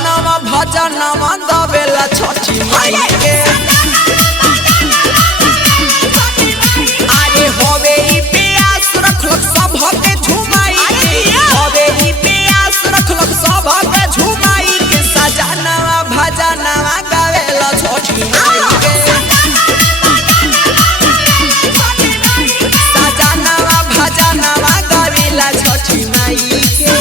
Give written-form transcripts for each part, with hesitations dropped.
भजनवा गावेला छठी माई के अरे होवे ई प्यास रखलक सब के झुमाई के होवे ई प्यास रखलक सब के झुमाई के सजनवा भजनवा गावेला छठी माई के सजनवा भजनवा गावेला छठी माई के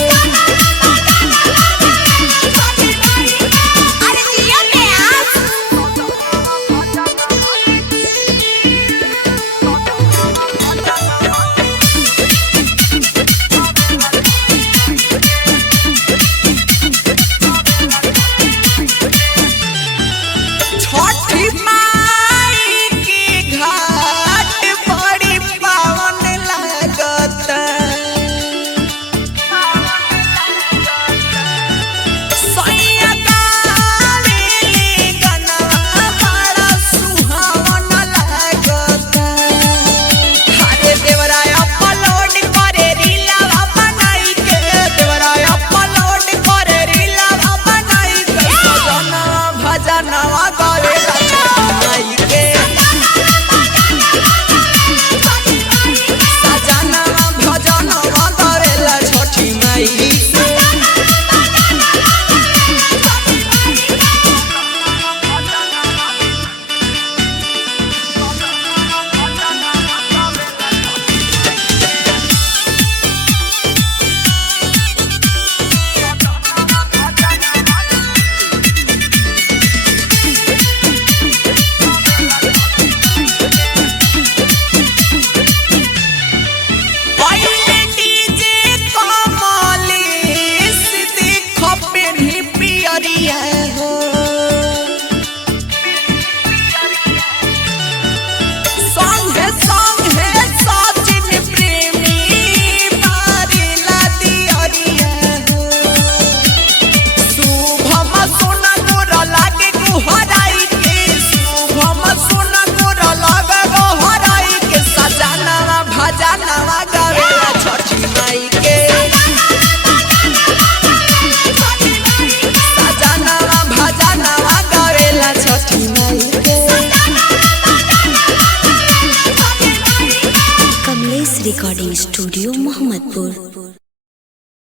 रिकॉर्डिंग स्टूडियो मोहम्मदपुर।